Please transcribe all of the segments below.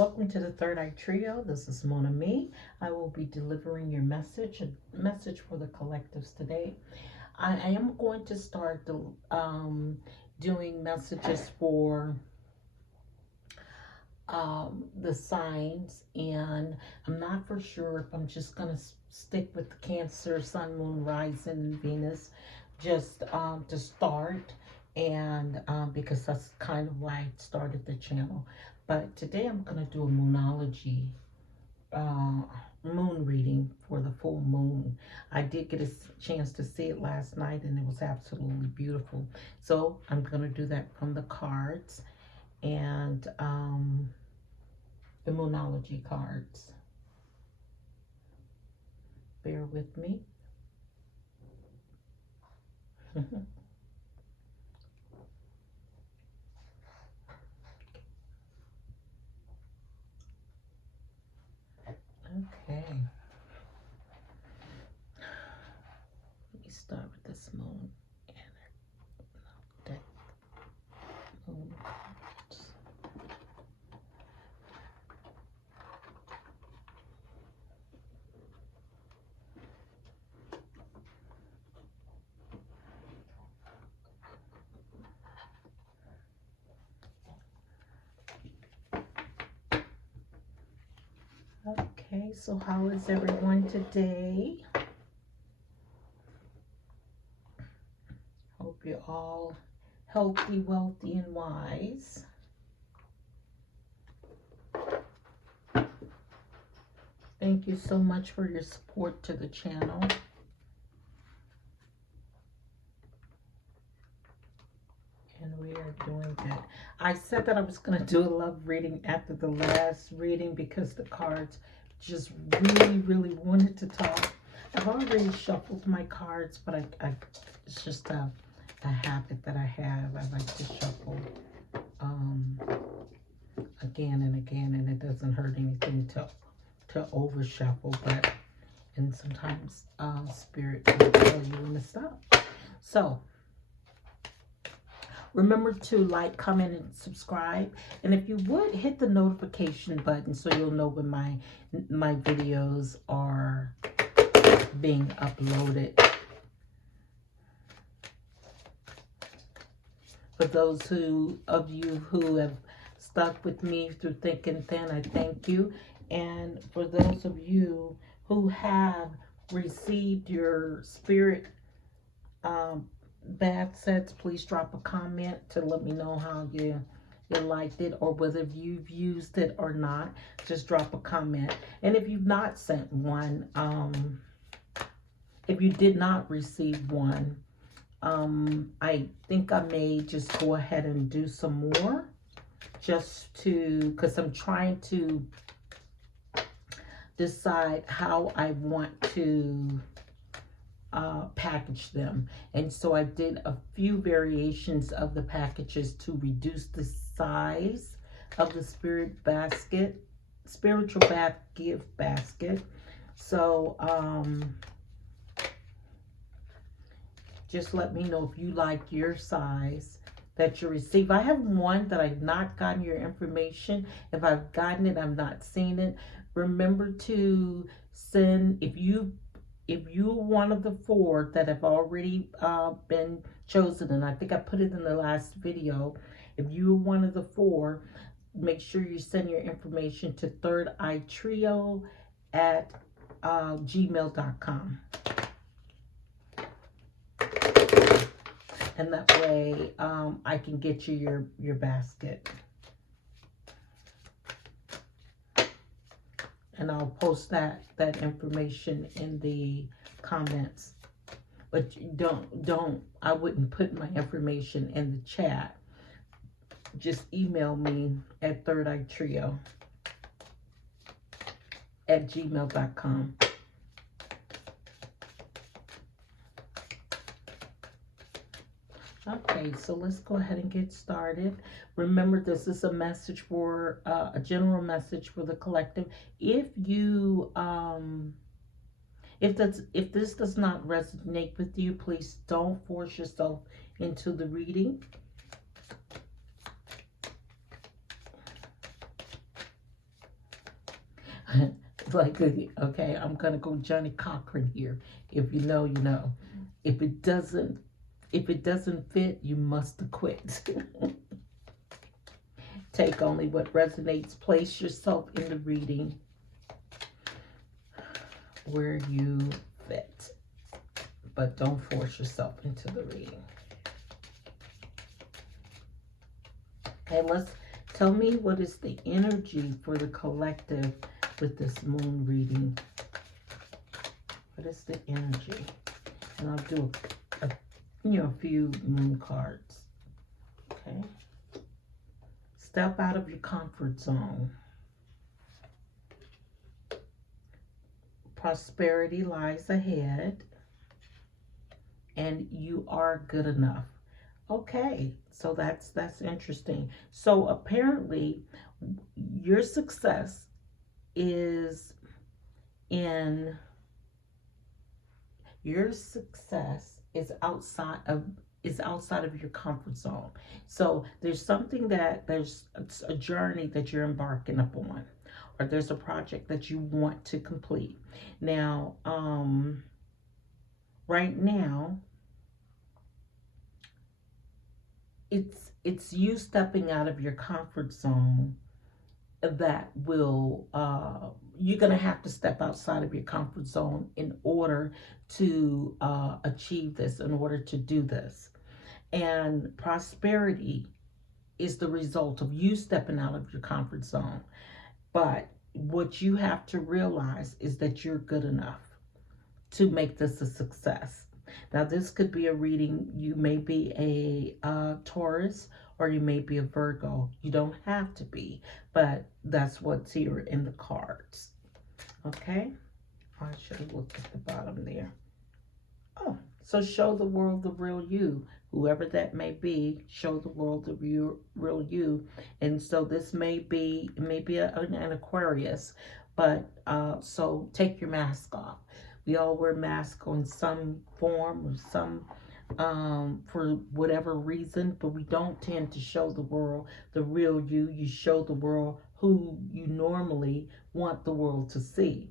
Welcome to the Third Eye Trio. This is Moonology. I will be delivering your message, a message for the collectives today. I am going to start doing messages for the signs, and I'm not for sure if I'm just going to stick with the Cancer, Sun, Moon, Rising, and Venus just to start, and because that's kind of why I started the channel. But today I'm going to do a Moonology moon reading for the full moon. I did get a chance to see it last night, and it was absolutely beautiful. So I'm going to do that from the cards and the Moonology cards. Bear with me. Okay. Let me start with this moon and that moon cards. Okay, so how is everyone today? Hope you're all healthy, wealthy, and wise. Thank you so much for your support to the channel. And we are doing that. I said that I was going to do a love reading after the last reading because the cards just really wanted to talk. I've already shuffled my cards, but it's just a habit that I have. I like to shuffle again and again, and it doesn't hurt anything to over shuffle, but and sometimes spirit will tell you when to stop. So remember to like, comment, and subscribe. And if you would, hit the notification button so you'll know when my videos are being uploaded. For those of you who have stuck with me through thick and thin, I thank you. And for those of you who have received your spirit bath sets, please drop a comment to let me know how you liked it, or whether you've used it or not. Just drop a comment. And if you've not sent one, if you did not receive one, I think I may just go ahead and do some more, just to, because I'm trying to decide how I want to package them. And so I did a few variations of the packages to reduce the size of the spiritual bath gift basket. So just let me know if you like your size that you receive. I have one that I've not gotten your information. If I've gotten it, I've not seen it. Remember to send, if you're one of the 4 that have already been chosen, and I think I put it in the last video, if you're one of the 4, make sure you send your information to thirdeyetrio@gmail.com. And that way I can get you your basket. And I'll post that information in the comments. But I wouldn't put my information in the chat. Just email me at thirdeyetrio@gmail.com. Okay, so let's go ahead and get started. Remember, this is a message for a general message for the collective. If you if this does not resonate with you, please don't force yourself into the reading. Like, okay, I'm gonna go Johnny Cochran here. If you know, you know. If it doesn't, if it doesn't fit, you must quit. Take only what resonates. Place yourself in the reading where you fit, but don't force yourself into the reading. Okay, let's tell me what is the energy for the collective with this moon reading. What is the energy? And I'll do a few moon cards. Okay. Step out of your comfort zone. Prosperity lies ahead, and you are good enough. Okay, so that's interesting. So apparently, your success is in your success is outside of your comfort zone. So there's something there's a journey that you're embarking upon, or there's a project that you want to complete. Now, right now, it's you stepping out of your comfort zone that will you're going to have to step outside of your comfort zone in order to achieve this, in order to do this. And prosperity is the result of you stepping out of your comfort zone. But what you have to realize is that you're good enough to make this a success. Now, this could be a reading. You may be a Taurus, or you may be a Virgo. You don't have to be, but that's what's here in the cards. Okay? I should have looked at the bottom there. Oh, so show the world the real you. Whoever that may be, show the world the real you. And so this may be an Aquarius, but so take your mask off. We all wear masks in some form or some for whatever reason, but we don't tend to show the world the real you. You show the world who you normally want the world to see.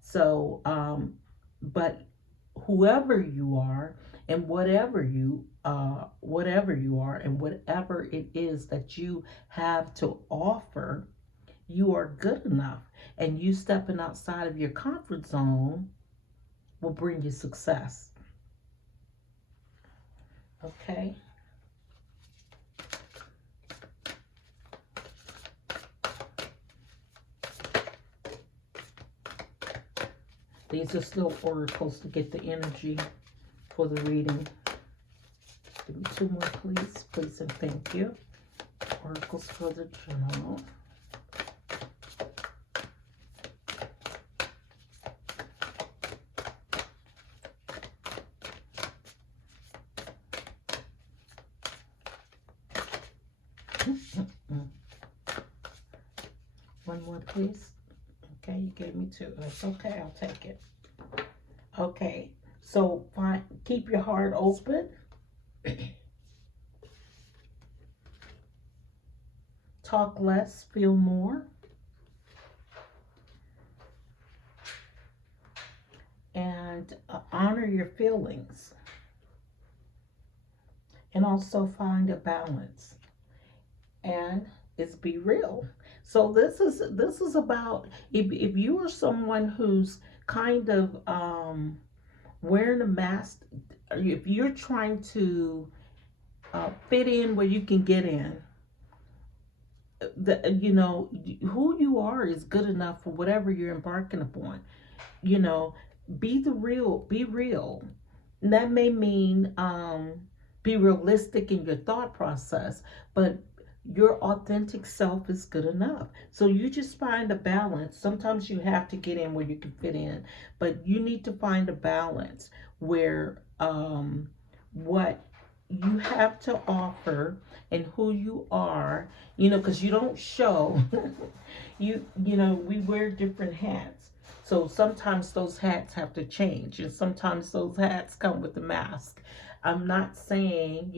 So, but whoever you are and whatever you are and whatever it is that you have to offer, you are good enough. And you stepping outside of your comfort zone will bring you success. Okay. These are still oracles to get the energy for the reading. Give me two more, please. Please and thank you. Oracles for the journal. One more, please. Okay, you gave me two. That's okay. I'll take it. Okay, so keep your heart open. Talk less, feel more. And honor your feelings. And also find a balance. And it's be real. So this is about if you are someone who's kind of wearing a mask, if you're trying to fit in where you can get in, who you are is good enough for whatever you're embarking upon. Be real. And that may mean be realistic in your thought process, but your authentic self is good enough. So you just find a balance. Sometimes you have to get in where you can fit in, but you need to find a balance where what you have to offer and who you are, because you don't show. We wear different hats. So sometimes those hats have to change, and sometimes those hats come with a mask. I'm not saying,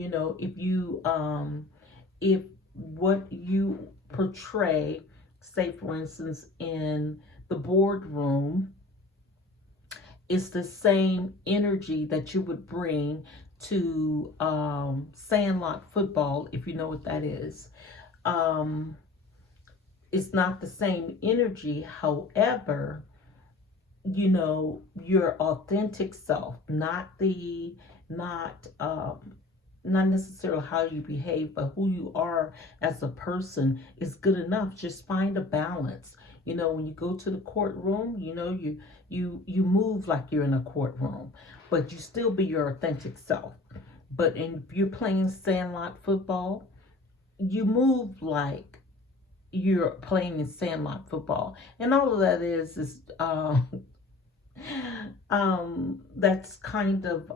if what you portray, say for instance in the boardroom is the same energy that you would bring to sandlot football, if you know what that is. Um, it's not the same energy. However, your authentic self, not not necessarily how you behave, but who you are as a person is good enough. Just find a balance. When you go to the courtroom, you move like you're in a courtroom, but you still be your authentic self. But if you're playing sandlot football, you move like you're playing in sandlot football. And all of that is that's kind of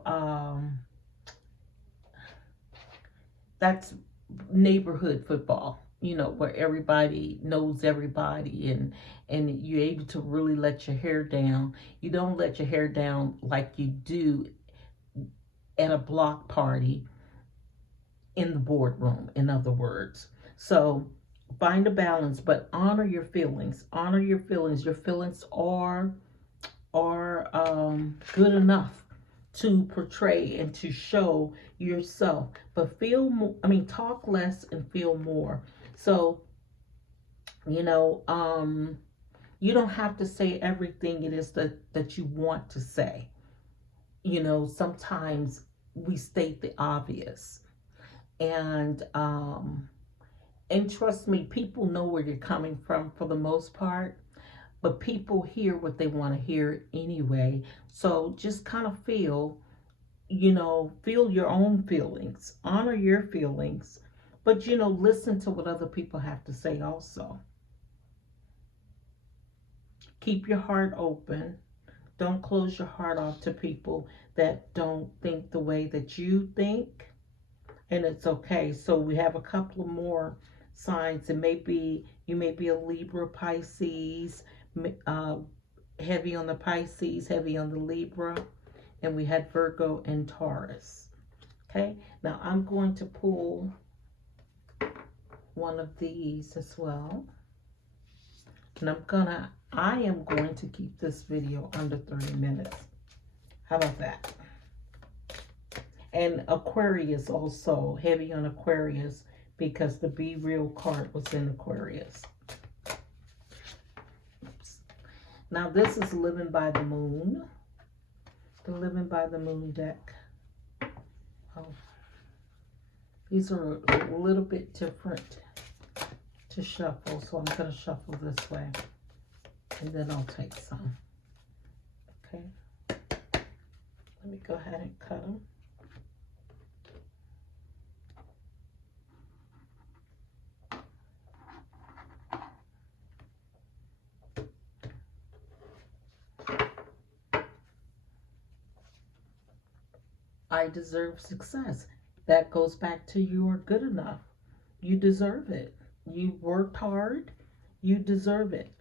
that's neighborhood football, where everybody knows everybody, and you're able to really let your hair down. You don't let your hair down like you do at a block party in the boardroom, in other words. So find a balance, but honor your feelings. Honor your feelings. Your feelings are good enough to portray and to show yourself, but feel more. Talk less and feel more. So you know you don't have to say everything it is that you want to say. Sometimes we state the obvious, and trust me, people know where you're coming from for the most part, but people hear what they want to hear anyway. So just kind of feel your own feelings, honor your feelings, but listen to what other people have to say also. Keep your heart open. Don't close your heart off to people that don't think the way that you think, and it's okay. So we have a couple of more signs. You may be a Libra, Pisces, heavy on the Pisces, heavy on the Libra, and we had Virgo and Taurus. Okay, now I'm going to pull one of these as well, and I am going to keep this video under 30 minutes. How about that? And Aquarius also, heavy on Aquarius, because the Be Real card was in Aquarius. Oops. Now this is Living by the Moon. The Living by the Moon deck. Oh, these are a little bit different to shuffle, so I'm going to shuffle this way, and then I'll take some. Okay. Let me go ahead and cut them. I deserve success. That goes back to you are good enough. You deserve it. You worked hard. You deserve it.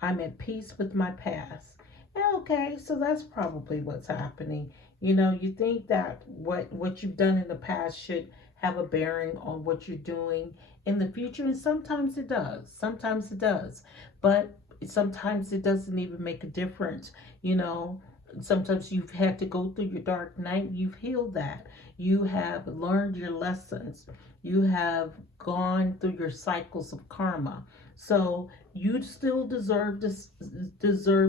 I'm at peace with my past. Okay, so that's probably what's happening. You think that what you've done in the past should have a bearing on what you're doing in the future, and sometimes it does. Sometimes it does. But sometimes it doesn't even make a difference. Sometimes you've had to go through your dark night. You've healed that. You have learned your lessons. You have gone through your cycles of karma. So you still deserve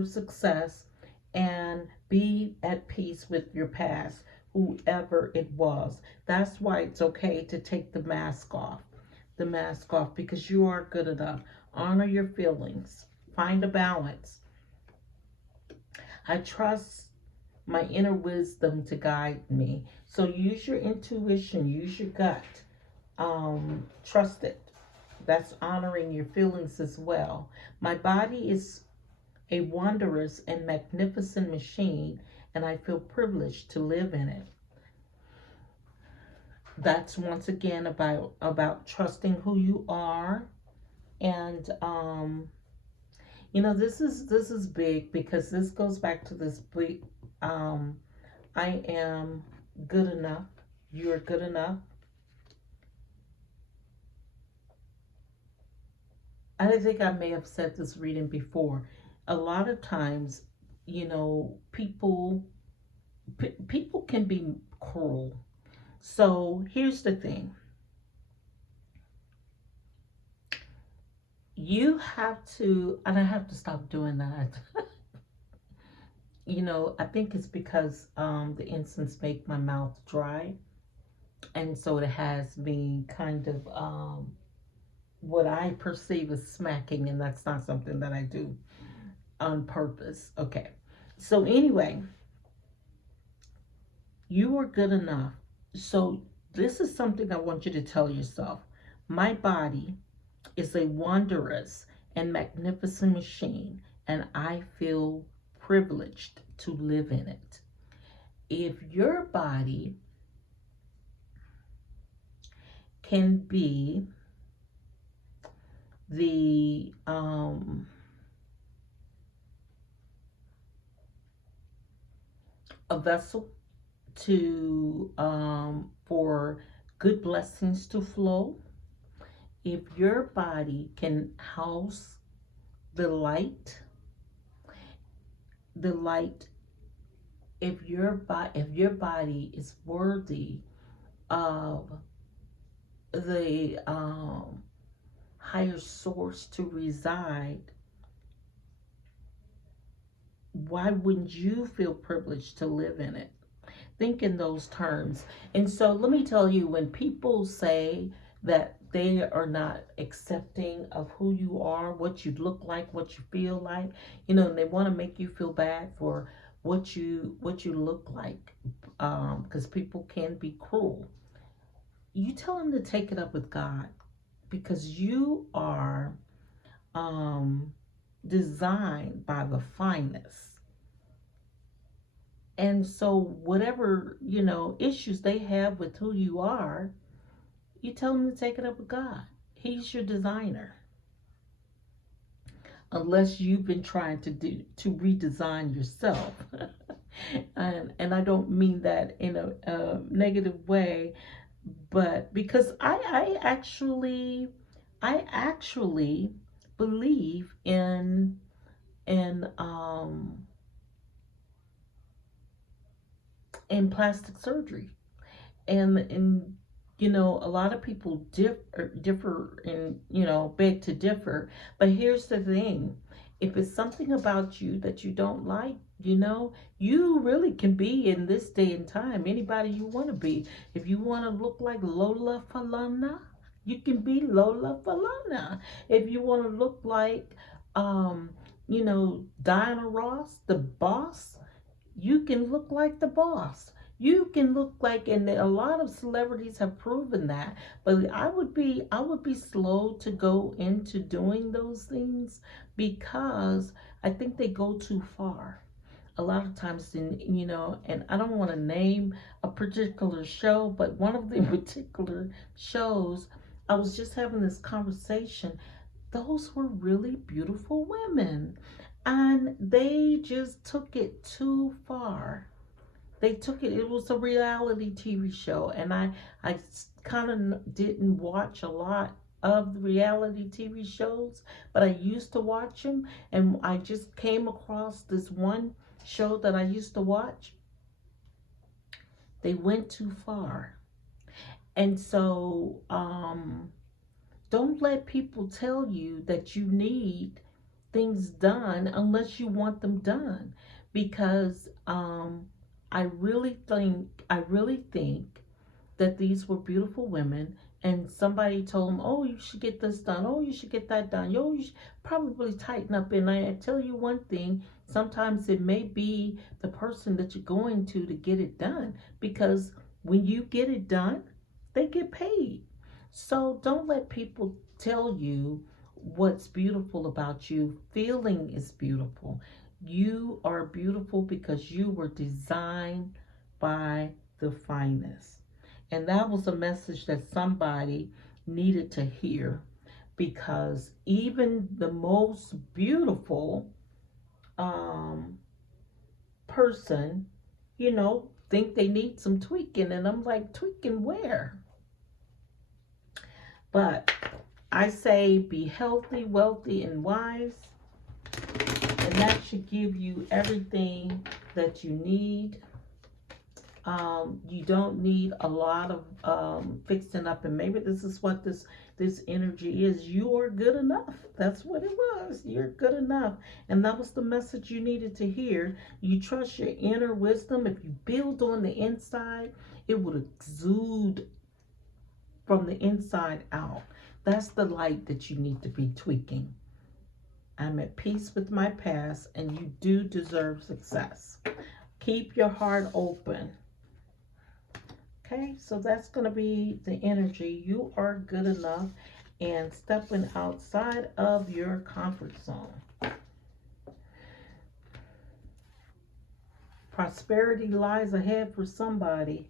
success, and be at peace with your past, whoever it was. That's why it's okay to take the mask off. The mask off, because you are good enough. Honor your feelings. Find a balance. I trust my inner wisdom to guide me. So use your intuition, use your gut. Trust it. That's honoring your feelings as well. My body is a wondrous and magnificent machine, and I feel privileged to live in it. That's once again about trusting who you are. And this is big, because this goes back to this big I am good enough. You're good enough. I think I may have said this reading before. A lot of times, people can be cruel. So here's the thing: you have to, and I have to stop doing that. I think it's because the incense make my mouth dry, and so it has me kind of what I perceive as smacking, and that's not something that I do on purpose. Okay, so anyway, you are good enough. So this is something I want you to tell yourself. My body is a wondrous and magnificent machine, and I feel privileged to live in it. If your body can be the a vessel to for good blessings to flow, if your body can house the light, the light, if your body is worthy of the higher source to reside, why wouldn't you feel privileged to live in it? Think in those terms. And so let me tell you, when people say that they are not accepting of who you are, what you look like, what you feel like, and they want to make you feel bad for what you look like, because people can be cruel. You tell them to take it up with God, because you are um, designed by the finest. And so, whatever, issues they have with who you are, you tell them to take it up with God. He's your designer. Unless you've been trying to redesign yourself. And I don't mean that in a negative way, but because I actually believe in in plastic surgery. And a lot of people differ and beg to differ. But here's the thing: if it's something about you that you don't like, you really can be, in this day and time, anybody you want to be. If you want to look like Lola Falana, you can be Lola Falana. If you want to look like Diana Ross, the boss, you can look like the boss. You can look like, and a lot of celebrities have proven that. But I would be slow to go into doing those things, because I think they go too far a lot of times. And I don't want to name a particular show, but one of the particular shows, I was just having this conversation. Those were really beautiful women, and they just took it too far. It was a reality TV show, and I kind of didn't watch a lot of the reality TV shows, but I used to watch them. And I just came across this one show that I used to watch. They went too far. And so don't let people tell you that you need things done unless you want them done. Because I really think that these were beautiful women, and somebody told them, oh, you should get this done, oh, you should get that done, yo, you should probably tighten up. And I tell you one thing: sometimes it may be the person that you're going to get it done, because when you get it done, they get paid. So don't let people tell you what's beautiful about you. Feeling is beautiful. You are beautiful because you were designed by the finest. And that was a message that somebody needed to hear, because even the most beautiful um, person, think they need some tweaking. And I'm like, tweaking where? But I say be healthy, wealthy, and wise. And that should give you everything that you need. You don't need a lot of fixing up, and maybe this is what this energy is. You are good enough. That's what it was. You're good enough, and that was the message you needed to hear. You trust your inner wisdom. If you build on the inside, it would exude from the inside out. That's the light that you need to be tweaking. I'm at peace with my past, and you do deserve success. Keep your heart open. Okay, so that's going to be the energy. You are good enough and stepping outside of your comfort zone. Prosperity lies ahead for somebody.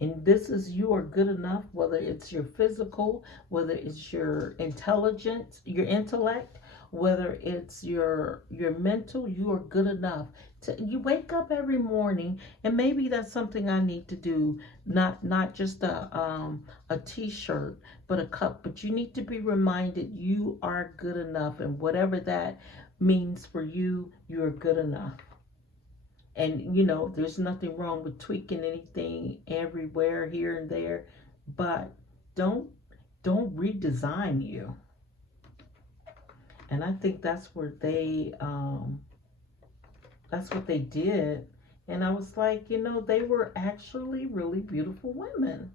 And this is you are good enough, whether it's your physical, whether it's your intelligence, your intellect, whether it's your mental, you are good enough. You wake up every morning, and maybe that's something I need to do. Not just a t-shirt, but a cup. But you need to be reminded you are good enough, and whatever that means for you, you are good enough. And there's nothing wrong with tweaking anything everywhere, here and there, but don't redesign you. And I think that's what they did. And I was like, they were actually really beautiful women,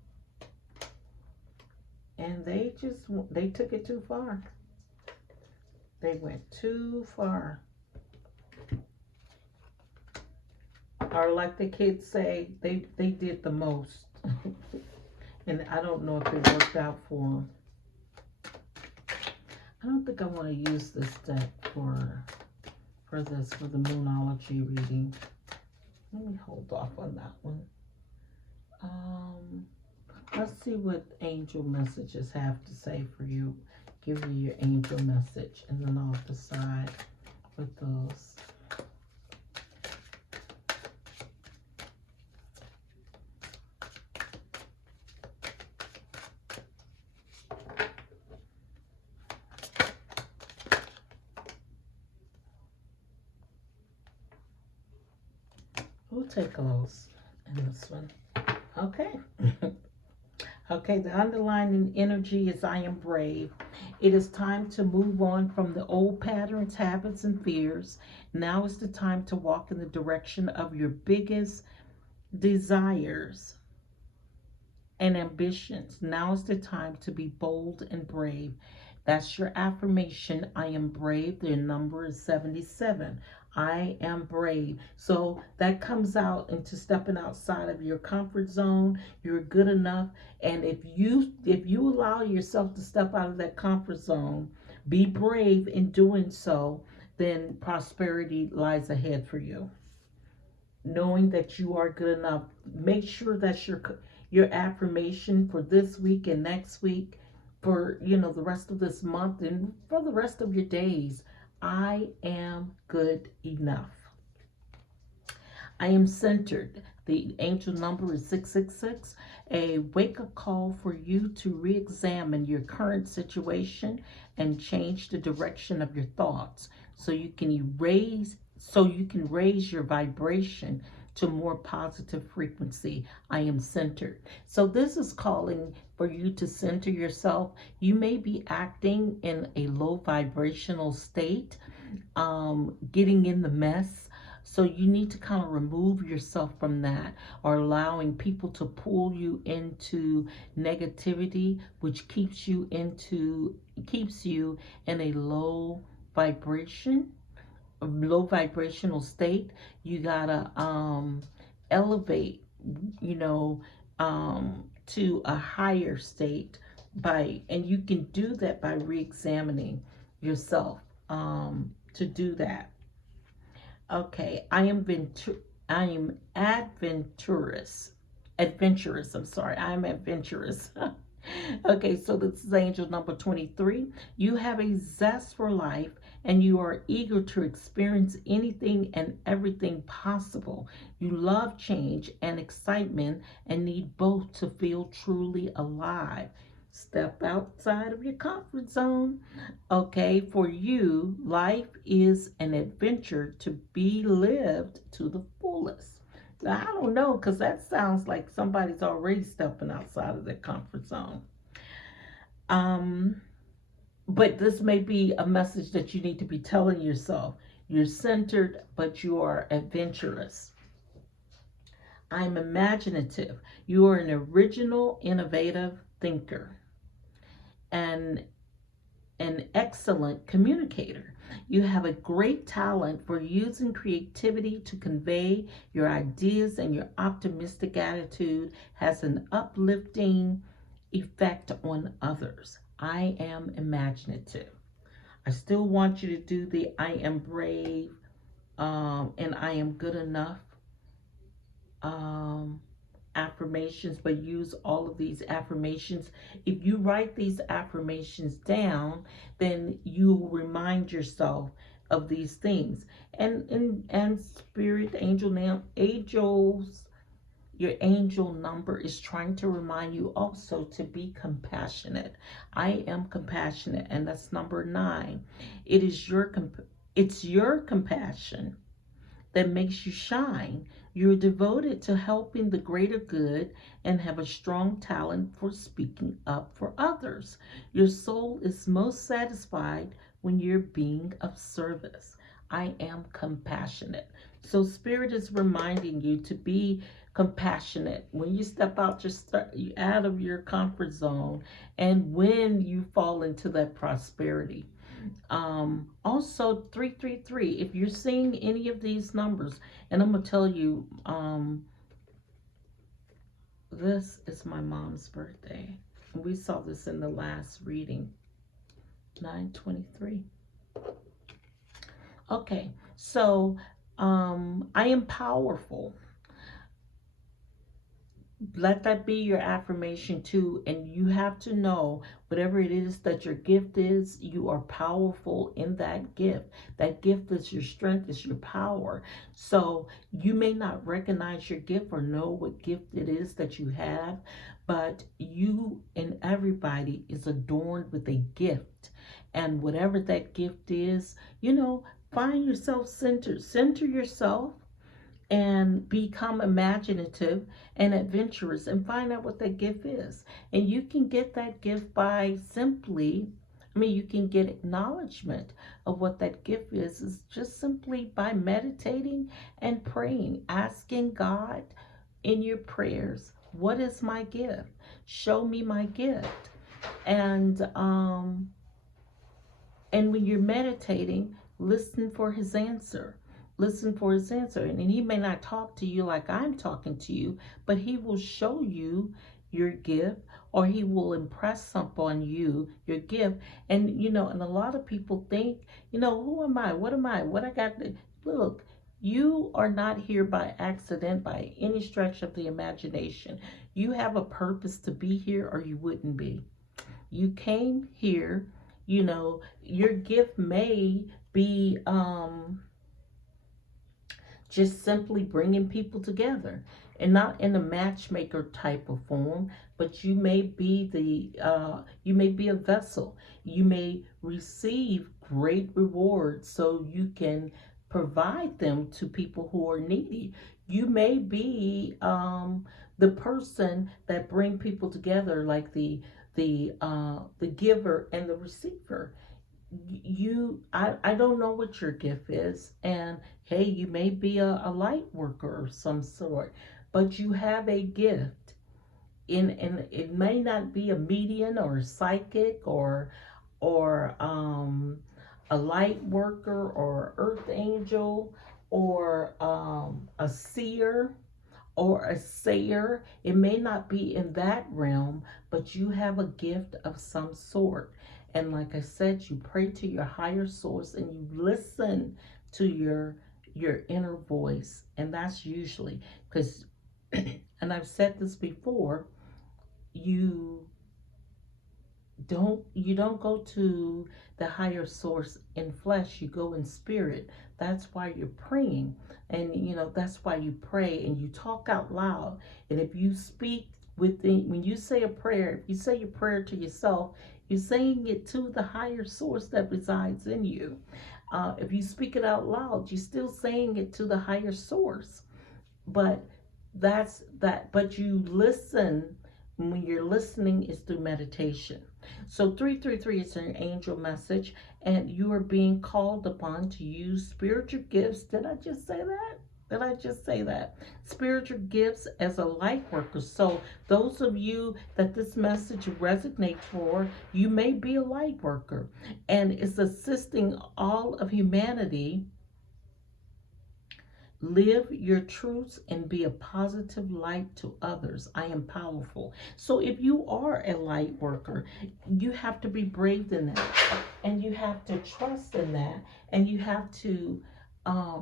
and they took it too far. They went too far. Or like the kids say, they did the most. And I don't know if it worked out for them. I don't think I want to use this deck for the Moonology reading. Let me hold off on that one. Let's see what angel messages have to say for you. Give you your angel message, and then I'll decide with those. We'll take those in this one. Okay. Okay, the underlying energy is I am brave. It is time to move on from the old patterns, habits, and fears. Now is the time to walk in the direction of your biggest desires and ambitions. Now is the time to be bold and brave. That's your affirmation. I am brave. Their number is 77. I am brave. So that comes out into stepping outside of your comfort zone. You're good enough. And if you allow yourself to step out of that comfort zone, be brave in doing so, then prosperity lies ahead for you. Knowing that you are good enough. Make sure that's your affirmation for this week and next week, for the rest of this month, and for the rest of your days. I am good enough. I am centered. The angel number is 666. A wake-up call for you to re-examine your current situation and change the direction of your thoughts so you can raise your vibration to more positive frequency. I am centered. So this is calling for you to center yourself. You may be acting in a low vibrational state, getting in the mess. So you need to kind of remove yourself from that, or allowing people to pull you into negativity, which keeps you in a low vibrational state. You gotta elevate, to a higher state and you can do that by re-examining yourself, to do that. Okay, I am adventurous. I'm sorry. I am adventurous. Okay, so this is angel number 23. You have a zest for life, and you are eager to experience anything and everything possible. You love change and excitement and need both to feel truly alive. Step outside of your comfort zone. Okay, for you, life is an adventure to be lived to the fullest. Now, I don't know, because that sounds like somebody's already stepping outside of their comfort zone. Um, but this may be a message that you need to be telling yourself. You're centered, but you are adventurous. I'm imaginative. You are an original, innovative thinker and an excellent communicator. You have a great talent for using creativity to convey your ideas, and your optimistic attitude has an uplifting effect on others. I am imaginative. I still want you to do the I am brave, and I am good enough um, affirmations, but use all of these affirmations. If you write these affirmations down, then you will remind yourself of these things. And spirit angel now angels, your angel number is trying to remind you also to be compassionate. I am compassionate, and that's number 9. It is it's your compassion that makes you shine. You're devoted to helping the greater good and have a strong talent for speaking up for others. Your soul is most satisfied when you're being of service. I am compassionate. So Spirit is reminding you to be compassionate when you step out of your comfort zone, and when you fall into that prosperity. Also 333, if you're seeing any of these numbers, and I'm gonna tell you, this is my mom's birthday. We saw this in the last reading. 923. Okay, so I am powerful. Let that be your affirmation too. And you have to know, whatever it is that your gift is, you are powerful in that gift. That gift is your strength, is your power. So you may not recognize your gift or know what gift it is that you have, but you and everybody is adorned with a gift. And whatever that gift is, find yourself centered. Center yourself and become imaginative and adventurous, and find out what that gift is. And you can get that gift by simply, you can get acknowledgement of what that gift is just simply by meditating and praying, asking God in your prayers, what is my gift? Show me my gift. And when you're meditating, listen for his answer. Listen for his answer. And he may not talk to you like I'm talking to you, but he will show you your gift, or he will impress upon you your gift. And a lot of people think, who am I? What am I? What I got to look. You are not here by accident, by any stretch of the imagination. You have a purpose to be here, or you wouldn't be. You came here, your gift may be just simply bringing people together, and not in a matchmaker type of form, but you may be a vessel. You may receive great rewards so you can provide them to people who are needy. You may be the person that bring people together, like the giver and the receiver. I don't know what your gift is, and hey, you may be a light worker of some sort, but you have a gift. And it may not be a medium or a psychic, or a light worker, or earth angel, or a seer, or a sayer. It may not be in that realm, but you have a gift of some sort. And like I said, you pray to your higher source, and you listen to your inner voice. And that's usually because, and I've said this before, you don't go to the higher source in flesh, you go in spirit. That's why you're praying. And that's why you pray and you talk out loud. And if you speak when you say a prayer, if you say your prayer to yourself, you're saying it to the higher source that resides in you. If you speak it out loud, you're still saying it to the higher source. But that's that. But you listen. When you're listening, is through meditation. So 333 is an angel message, and you are being called upon to use spiritual gifts. Did I just say that? Did I just say that? Spiritual gifts as a light worker. So those of you that this message resonates for, you may be a light worker, and it's assisting all of humanity live your truths and be a positive light to others. I am powerful. So if you are a light worker, you have to be brave in that, and you have to trust in that, and you have to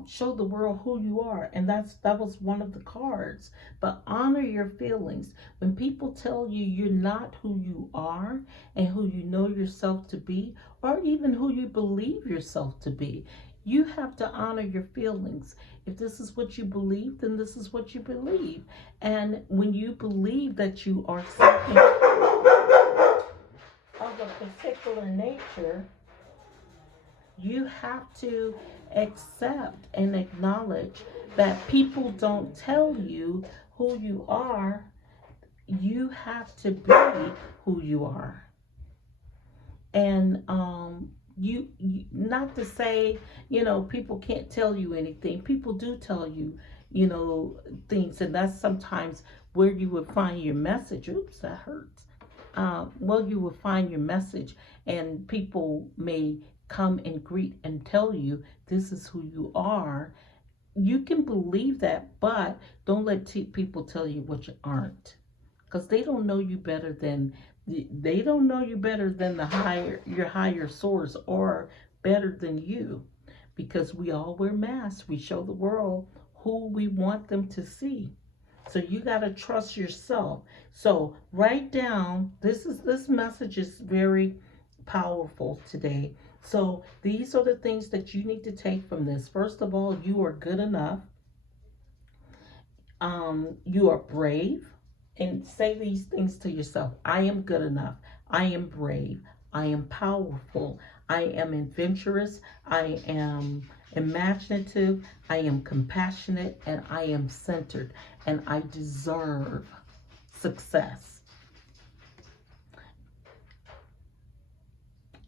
show the world who you are. And that was one of the cards. But honor your feelings. When people tell you you're not who you are and who you know yourself to be, or even who you believe yourself to be, you have to honor your feelings. If this is what you believe, then this is what you believe. And when you believe that you are something of a particular nature, you have to accept and acknowledge that people don't tell you who you are. You have to be who you are. And you not to say, people can't tell you anything. People do tell you, things, and that's sometimes where you would find your message. Oops, that hurts. Well, you will find your message, and people may come and greet and tell you this is who you are. You can believe that, but don't let people tell you what you aren't, because they don't know you better than your higher source, or better than you, because we all wear masks. We show the world who we want them to see. So you got to trust yourself. So write down, this message is very powerful today. So these are the things that you need to take from this. First of all, you are good enough. You are brave. And say these things to yourself. I am good enough. I am brave. I am powerful. I am adventurous. I am imaginative. I am compassionate. And I am centered. And I deserve success.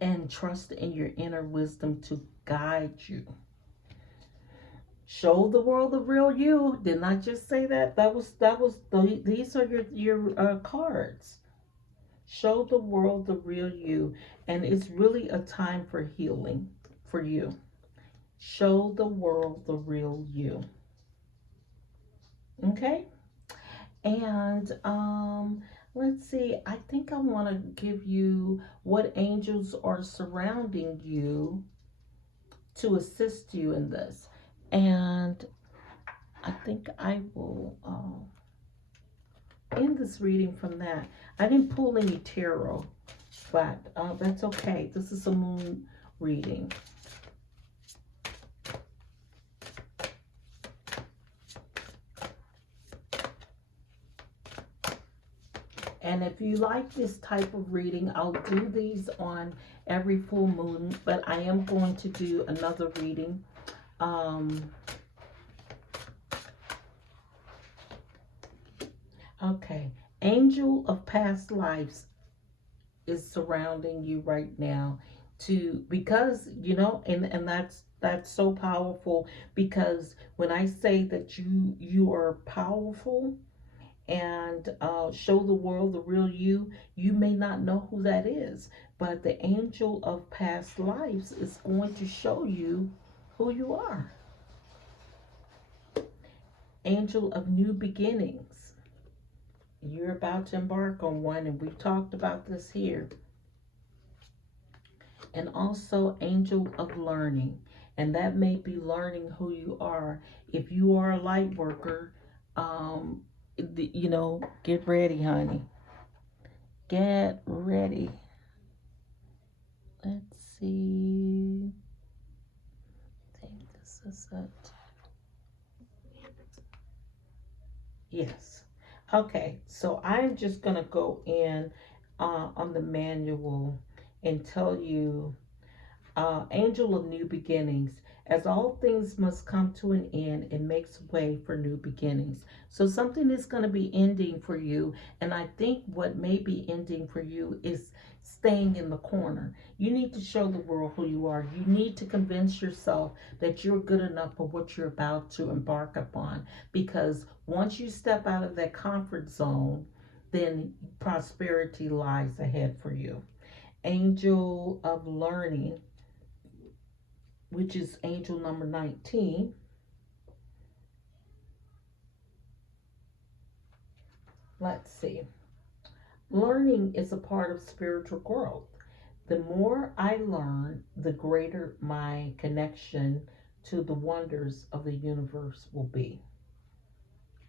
And trust in your inner wisdom to guide you. Show the world the real you. Didn't I just say that? These are your cards. Show the world the real you. And it's really a time for healing for you. Show the world the real you. Okay? And let's see. I think I want to give you what angels are surrounding you to assist you in this. And I think I will end this reading from that. I didn't pull any tarot, but that's okay. This is a moon reading. And if you like this type of reading, I'll do these on every full moon, but I am going to do another reading. Okay. Angel of past lives is surrounding you right now, because and that's so powerful, because when I say that you are powerful, and show the world the real you, you may not know who that is, but the angel of past lives is going to show you who you are. Angel of new beginnings. You're about to embark on one, and we've talked about this here. And also angel of learning, and that may be learning who you are. If you are a light worker, get ready, honey. Get ready. Let's see. I think this is it. Yes. Okay, so I'm just going to go in on the manual and tell you, angel of new beginnings. As all things must come to an end, it makes way for new beginnings. So something is going to be ending for you. And I think what may be ending for you is staying in the corner. You need to show the world who you are. You need to convince yourself that you're good enough for what you're about to embark upon. Because once you step out of that comfort zone, then prosperity lies ahead for you. Angel of learning, which is angel number 19. Let's see. Learning is a part of spiritual growth. The more I learn, the greater my connection to the wonders of the universe will be.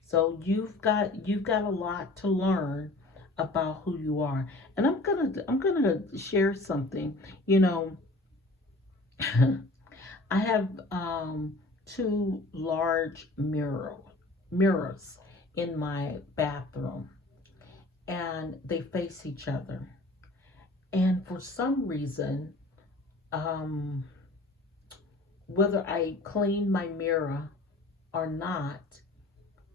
So you've got a lot to learn about who you are. And I'm gonna share something. You know, I have two large mirrors in my bathroom, and they face each other. And for some reason, um, whether I clean my mirror or not,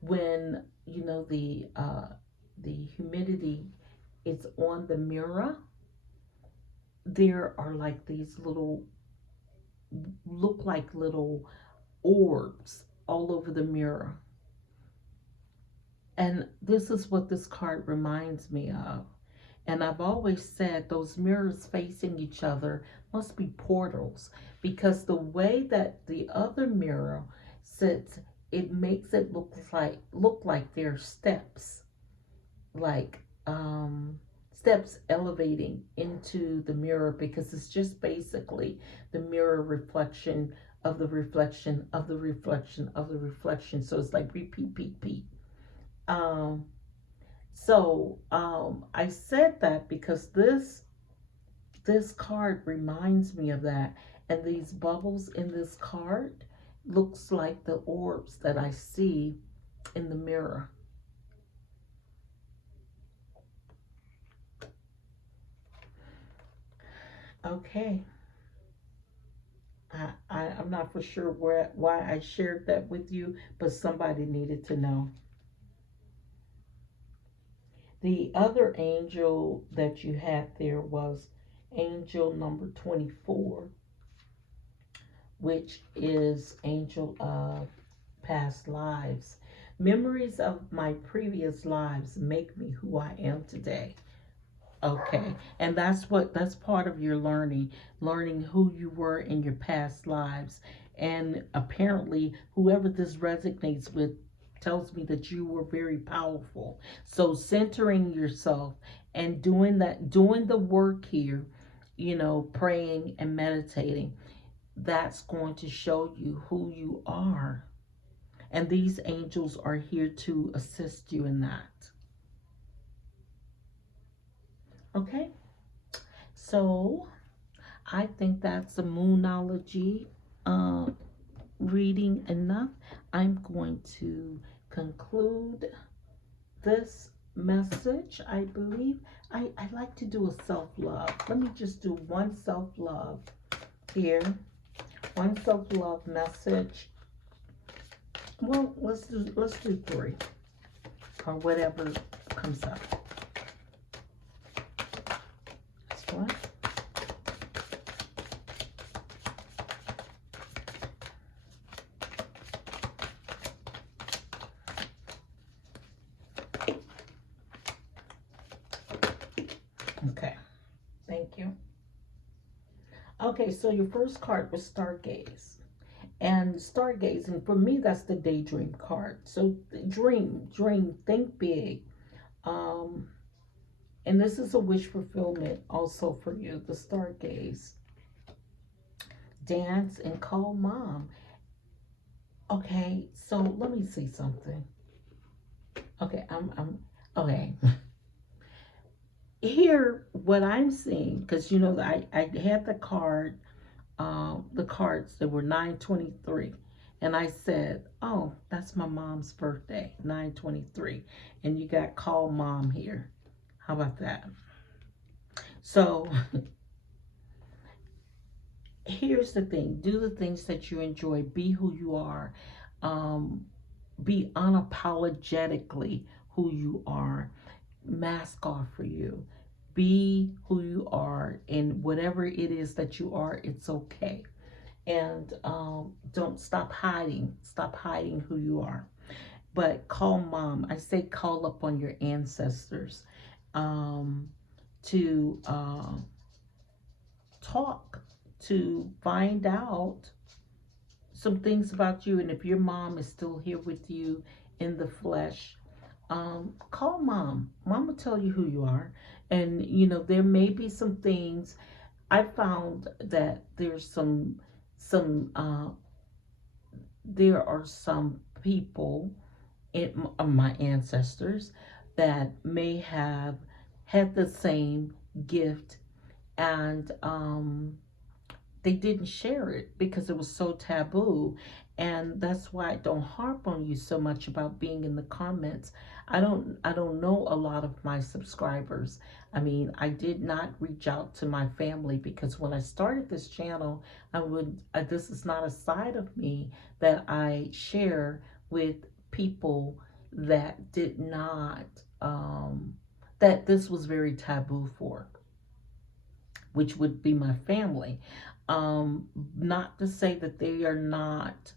when the humidity is on the mirror, there are like these little, look like little orbs all over the mirror. And this is what this card reminds me of. And I've always said those mirrors facing each other must be portals, because the way that the other mirror sits, it makes it look like there are steps, like steps elevating into the mirror, because it's just basically the mirror reflection of the reflection of the reflection of the reflection. So it's like repeat, repeat, repeat. Um, I said that because this card reminds me of that, and these bubbles in this card looks like the orbs that I see in the mirror. Okay, I'm not for sure why I shared that with you, but somebody needed to know. The other angel that you had there was angel number 24, which is angel of past lives. Memories of my previous lives make me who I am today. Okay. And that's part of your learning who you were in your past lives. And apparently, whoever this resonates with tells me that you were very powerful. So centering yourself and doing the work here, praying and meditating, that's going to show you who you are. And these angels are here to assist you in that. Okay? So I think that's a Moonology uh, reading enough. I'm going to conclude this message. I believe I like to do a self love. Let me just do one self love here. One self love message. Well, let's do three, or whatever comes up. That's what. Okay. Thank you. Okay, so your first card was Stargaze. And stargazing, for me, that's the daydream card. So dream, think big. Um, and this is a wish fulfillment also for you, the stargaze. Dance and call mom. Okay, so let me see something. Okay, I'm okay. Here, what I'm seeing, because I had the cards that were 923, And I said, oh, that's my mom's birthday, 9/23. And you got call mom here. How about that? So here's the thing, do the things that you enjoy, be who you are, um, be unapologetically who you are, mask off for you, be who you are, and whatever it is that you are, it's okay. And don't stop hiding who you are. But call mom, I say call up on your ancestors, um, to talk, to find out some things about you. And if your mom is still here with you in the flesh, call mom. Mom will tell you who you are. And, there may be some things. I found that there are some people in my ancestors that may have had the same gift, and they didn't share it because it was so taboo. And that's why I don't harp on you so much about being in the comments. I don't know a lot of my subscribers. I mean, I did not reach out to my family because when I started this channel, this is not a side of me that I share with people that did not, that this was very taboo for, which would be my family. Not to say that they are not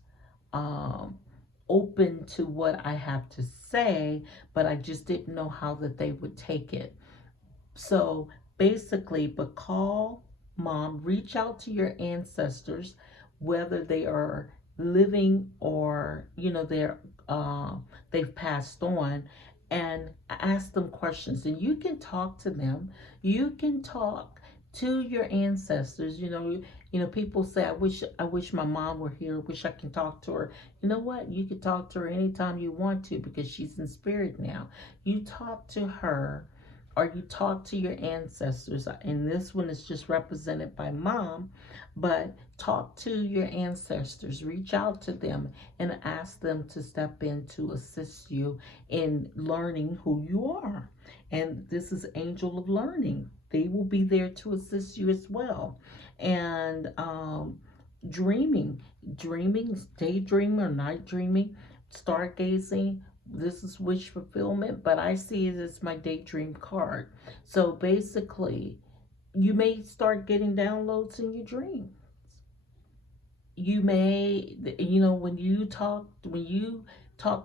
um, open to what I have to say, but I just didn't know how that they would take it. So basically, but call mom, reach out to your ancestors, whether they are living or they've passed on, and ask them questions. And you can talk to them. You can talk to your ancestors. People say, I wish my mom were here. Wish I can talk to her. You know what? You can talk to her anytime you want to because she's in spirit now. You talk to her, or you talk to your ancestors, and this one is just represented by mom, but talk to your ancestors, reach out to them and ask them to step in to assist you in learning who you are. And this is angel of learning, they will be there to assist you as well. And dreaming, daydreaming or night dreaming, stargazing, this is wish fulfillment, but I see it as my daydream card. So basically, you may start getting downloads in your dreams. You may, when you talk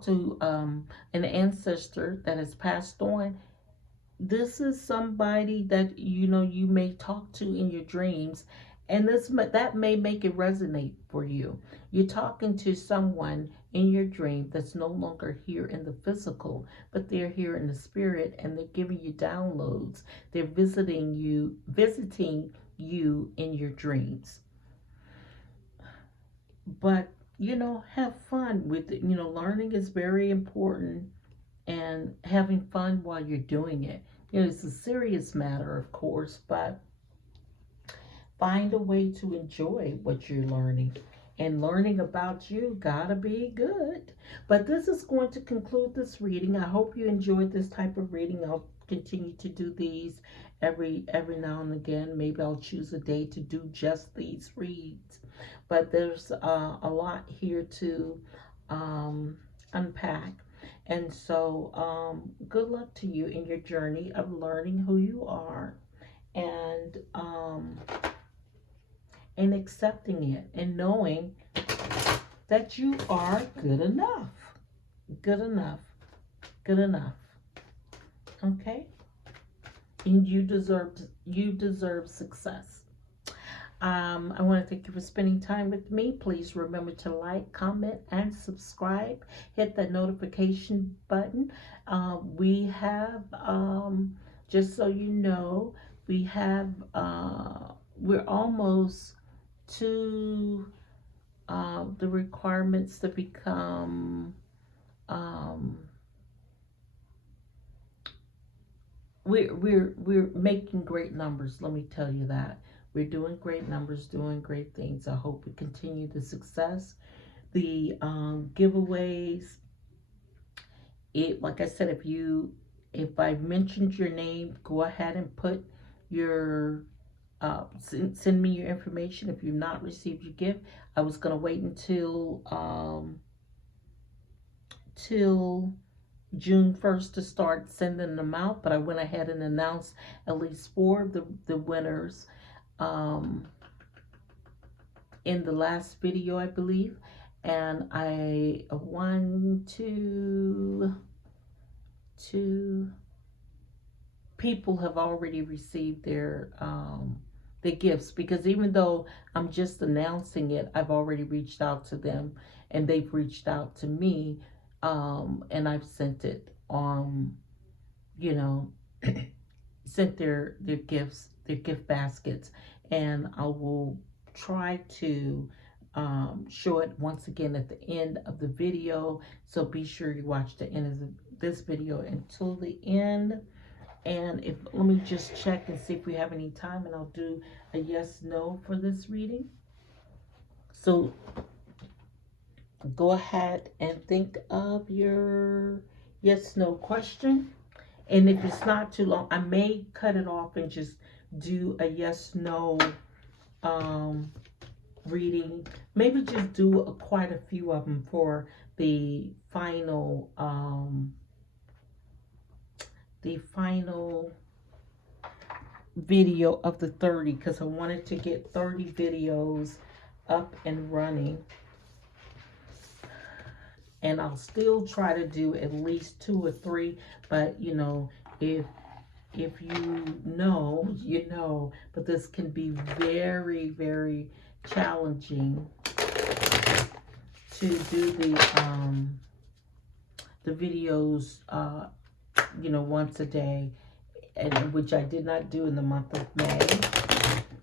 to an ancestor that has passed on, this is somebody that you may talk to in your dreams, and that may make it resonate for you. You're talking to someone in your dream that's no longer here in the physical, but they're here in the spirit, and they're giving you downloads. They're visiting you in your dreams. But have fun with it. Learning is very important, and having fun while you're doing it. It's a serious matter, of course, but find a way to enjoy what you're learning. And learning about you gotta be good. But this is going to conclude this reading. I hope you enjoyed this type of reading. I'll continue to do these every now and again. Maybe I'll choose a day to do just these reads. But there's a lot here to unpack. And so, good luck to you in your journey of learning who you are, and accepting it, and knowing that you are good enough. Good enough. Good enough. Okay? And you deserve success. I want to thank you for spending time with me. Please remember to like, comment, and subscribe. Hit that notification button. We have, just so you know, we're almost to the requirements to become, we're making great numbers. Let me tell you that. We're doing great numbers, doing great things. I hope we continue the success. the giveaways. Like I said, if I mentioned your name, go ahead and put your send me your information. If you've not received your gift, I was gonna wait until till June 1st to start sending them out, but I went ahead and announced at least 4 of the winners um, in the last video, I believe. And two people have already received their gifts, because even though I'm just announcing it, I've already reached out to them and they've reached out to me, and I've sent it you know sent their gifts, their gift baskets, and I will try to show it once again at the end of the video. So be sure you watch the end of this video until the end. And let me just check and see if we have any time, and I'll do a yes no for this reading. So go ahead and think of your yes no question. And if it's not too long, I may cut it off and just do a yes no reading. Maybe just do quite a few of them for the final video of the 30, because I wanted to get 30 videos up and running. And I'll still try to do at least 2 or 3, but you know, if you know, you know, but this can be very, very challenging to do the videos you know, once a day, and which I did not do in the month of May,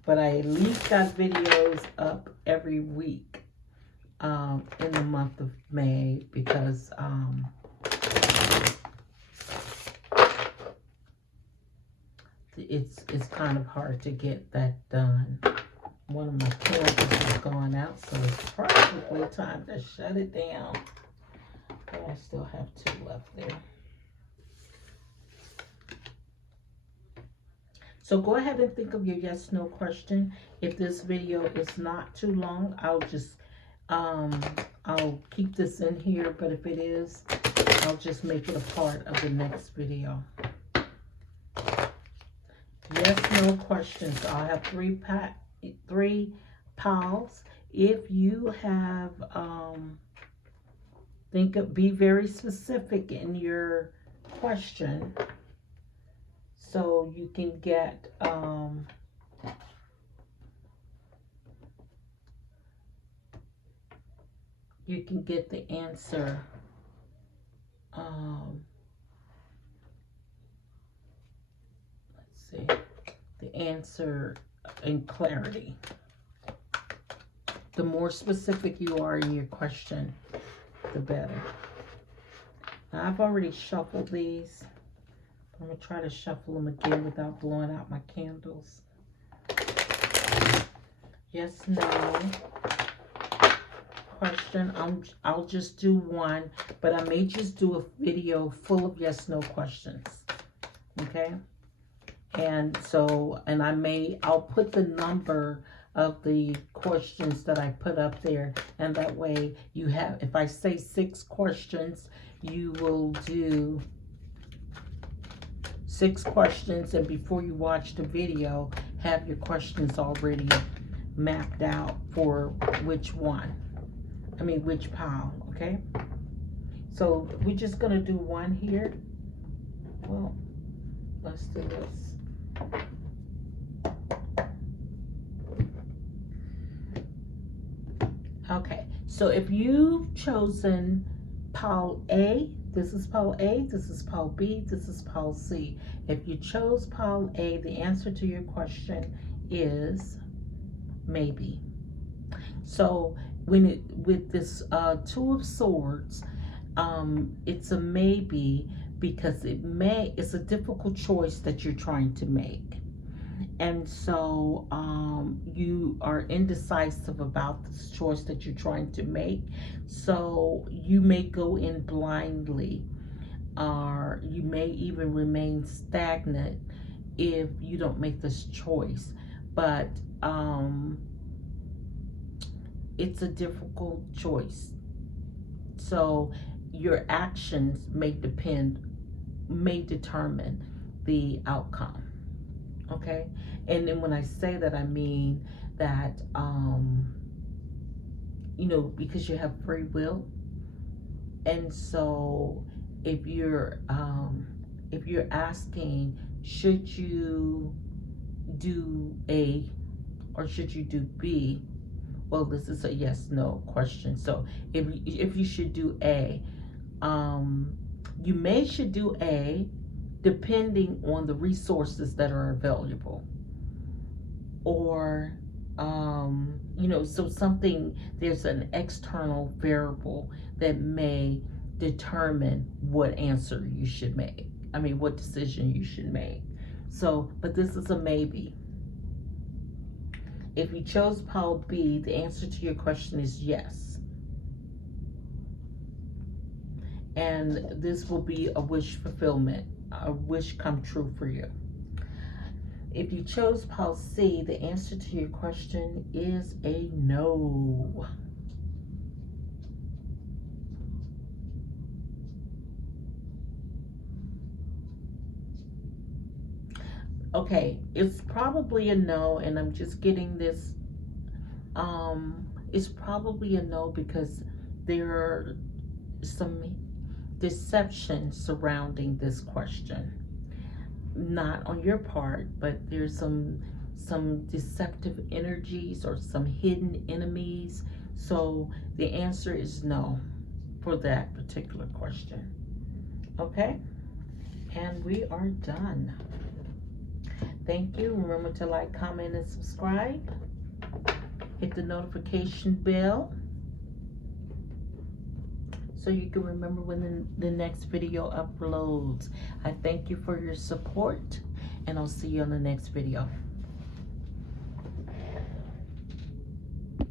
but I at least got videos up every week in the month of May, because it's kind of hard to get that done. One of my candles has gone out, so it's probably time to shut it down. But I still have 2 left there. So go ahead and think of your yes no question. If this video is not too long, I'll just I'll keep this in here, but if it is, I'll just make it a part of the next video. Yes no questions. I'll have 3 piles. If you have be very specific in your question, so you can get the answer let's see, the answer in clarity. The more specific you are in your question, the better. Now, I've already shuffled these. I'm going to try to shuffle them again without blowing out my candles. Yes, no question. I'll just do 1, but I may just do a video full of yes, no questions. Okay? And so, and I'll put the number of the questions that I put up there, and that way you have, if I say 6 questions, you will do 6 questions, and before you watch the video, have your questions already mapped out for which pile, okay? So we're just gonna do 1 here. Well, let's do this. Okay, so if you've chosen pile A, this is pile A, this is pile B, this is pile C. If you chose pile A, the answer to your question is maybe. So with this 2 of Swords, it's a maybe, because it's a difficult choice that you're trying to make. And so are indecisive about this choice that you're trying to make. So you may go in blindly, or you may even remain stagnant if you don't make this choice. But it's a difficult choice. So your actions may determine the outcome. Okay? And then when I say that, I mean that, because you have free will. And so if you're asking, should you do A or should you do B? Well, this is a yes no question. So if you should do A, you should do A depending on the resources that are available, or so there's an external variable that may determine what answer you should make. What decision you should make. So, but this is a maybe. If you chose pile B, the answer to your question is yes. And this will be a wish fulfillment, a wish come true for you. If you chose pile C, the answer to your question is a no. Okay, it's probably a no, and I'm just getting this. It's probably a no because there are some deception surrounding this question. Not on your part, but there's some deceptive energies or some hidden enemies. So the answer is no for that particular question. Okay? And we are done. Thank you. Remember to like, comment, and subscribe. Hit the notification bell so you can remember when the next video uploads. I thank you for your support, and I'll see you on the next video.